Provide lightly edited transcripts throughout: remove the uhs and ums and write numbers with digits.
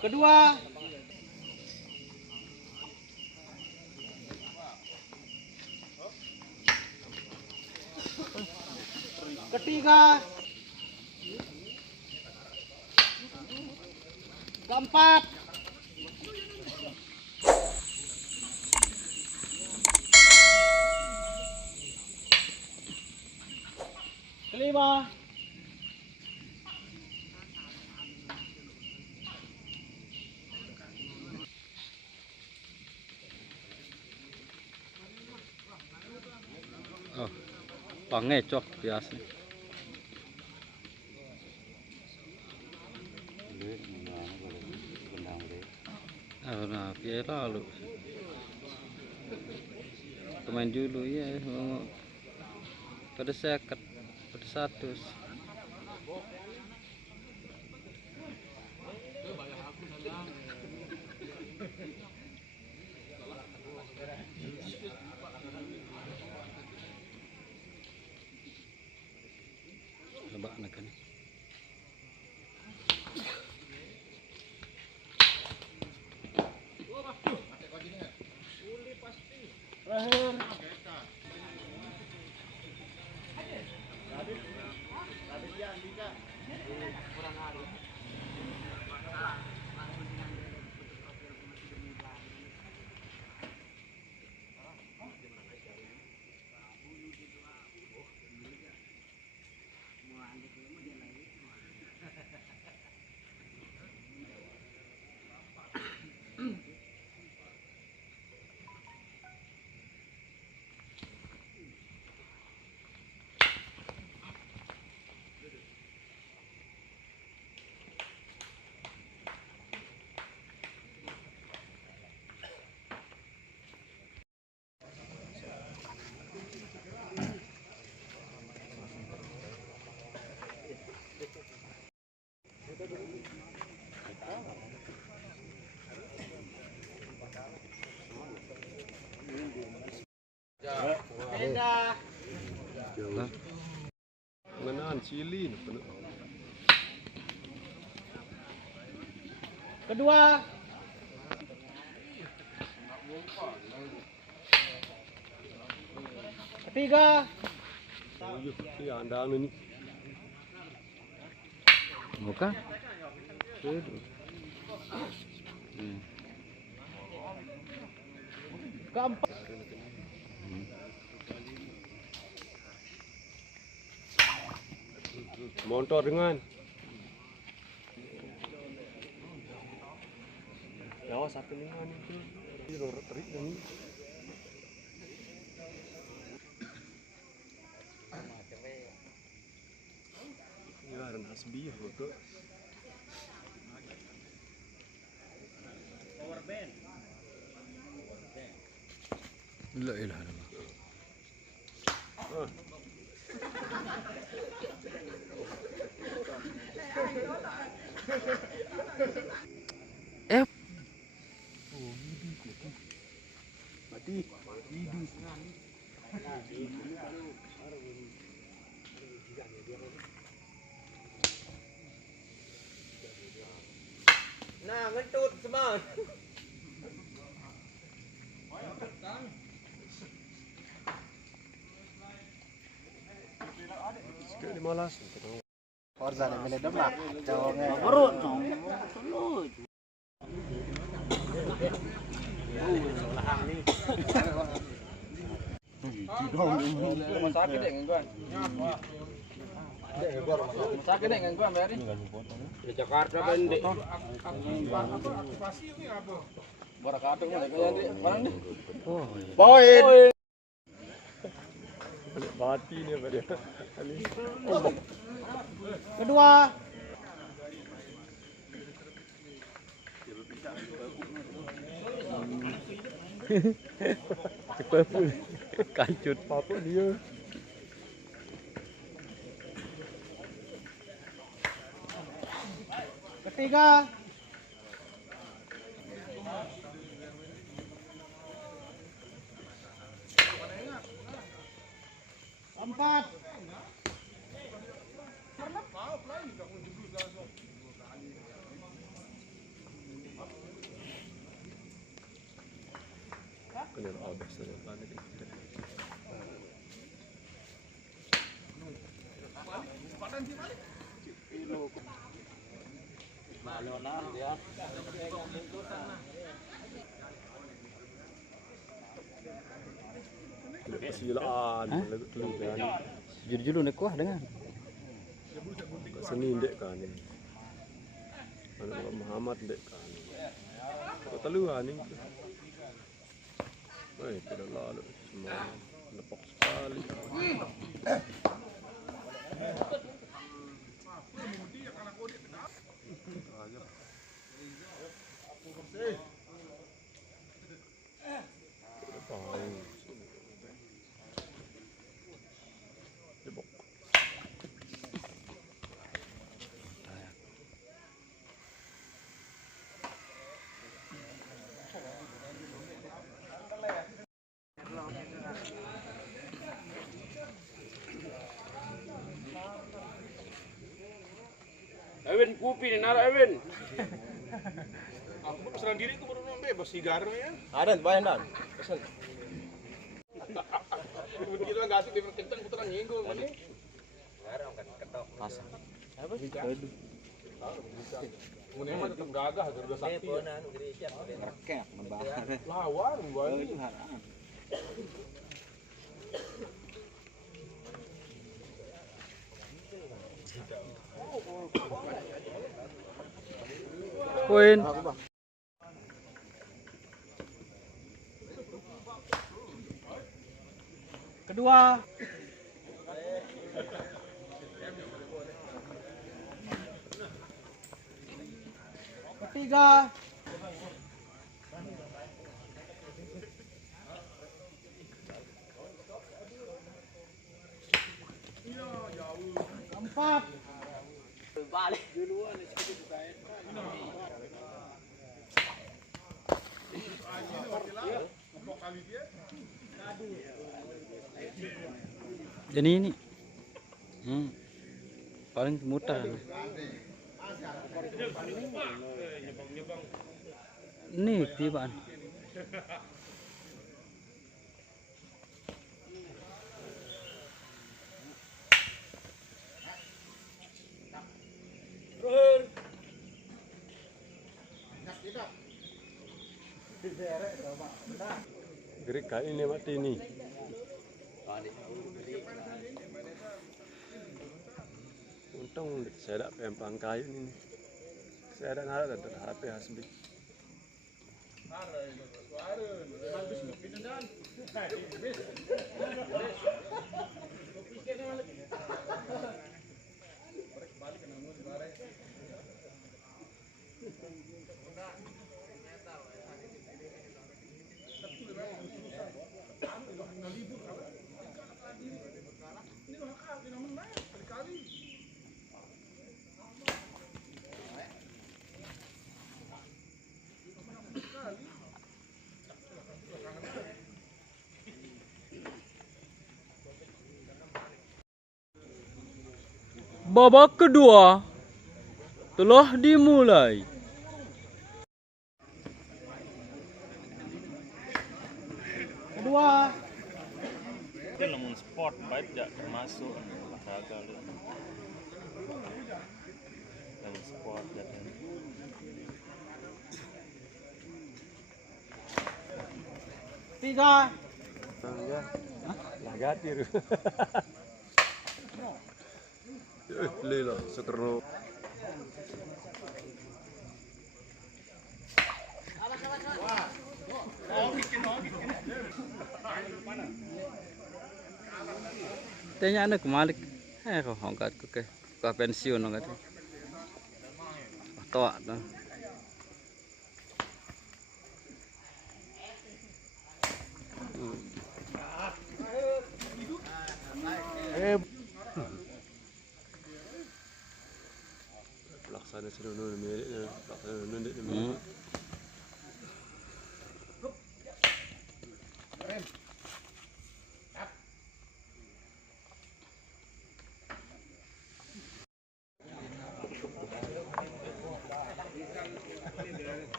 kedua, ketiga, keempat, kelima, oh, pangecok biasa. Nah, biar lalu pemain dulu ya, pada seket, pada 100. Coba nekan. pindah, Menaan cilin. kedua, ketiga, Iya, anda ini. Bukan? keempat, Motor dengan. Lawa satu dengan itu. Ini lorot terik ini. Ya, ada asbi betul. La ilaha illallah. Eh, Mati. Hidup. nah ngentut semua. Sekali malas. Orza nih milih deblak, cowoknya. Perut dong, sulut. Rumah sakit deh ngangguan. Sakit deh ngangguan Beri. Di Jakarta kan di. Barakatu mana kaya di mana nih? Poin. Mati ni pada. Kedua, Cepet kancut apa dia? ketiga, keempat, Kena habis dah. Balonan dia. Persilaan lagu tu kan. Julu-julu nak kuah dengan. Seni dek kan ni. Anak Muhammad dek kan. Kau tahu ni. Oi, tidak lalu semua lepok sekali. Ewin kopi ni nara Ewin. Aku serang diri aku baru nombor bebas sigar ya. Ada bayar dan. Pesan. Begitu enggak asik di kentang puteran nyinggung ini. Sekarang kan ketok. Pasang. Apa sih? Mun mah tetap gagah Garuda Sakti. Rekek membahar. Lawan bae. Poin. Kedua. Ketiga. Keempat. Balik duluan Jadi ini paling mudah. Nih tibaan. Gerik kali ni mati ni. Untung saya tak pempang kayu ni. Saya ada ngarap dan HP hasbi. Babak kedua telah dimulai. Kedua. Itu namun sport baik tidak termasuk olahraga lu. Namun sport dan Tiga. Lah gatir. Lila sekeru. Tanya anak kemalik. Kau hongkat ke pensiun hongkat. Tua tu. Laksana seronok ni, laksana nunduk ni.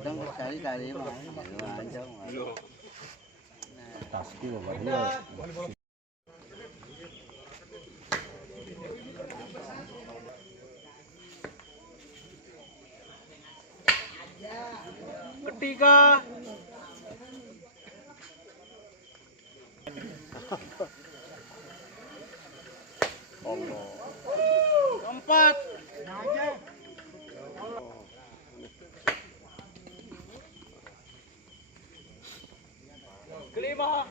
Kadang cari-cari mah. Taski bawa dia. Ketiga. Keempat. Kelima.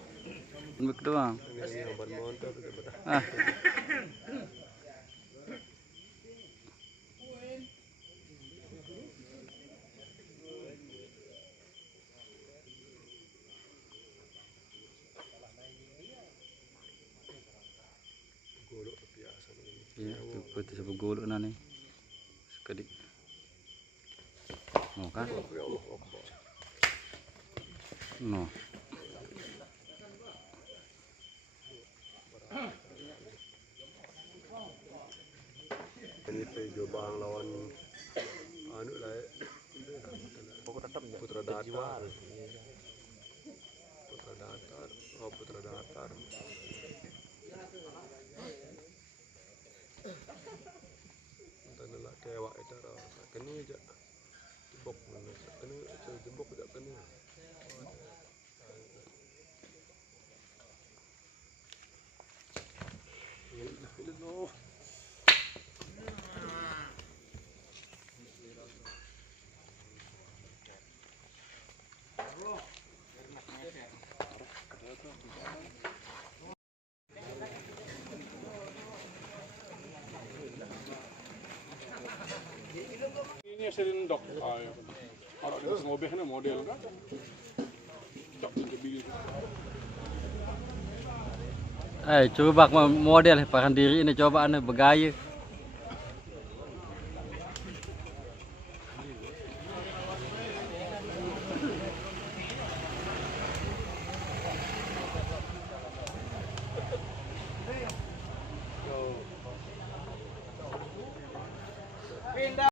Bek doang. Ini yang bermotor betul-betul. Ah. Golok biasa ini. Iya, putih sebab golok nani. Sekedik. Oh kan? Ya Allah Akbar. No. Ini Jobang lawan anu lah. Pokok tetap Putra Datar. Putra Datar. Oh Putra Datar. Tanda lah kewak itu tak kena je. Jebok mana? Kena jebok tak kena. Allah. Ini sering dok. Ada di mobil ni model kan. Dok lebih. Coba model pakan diri ini coba ane bergaya.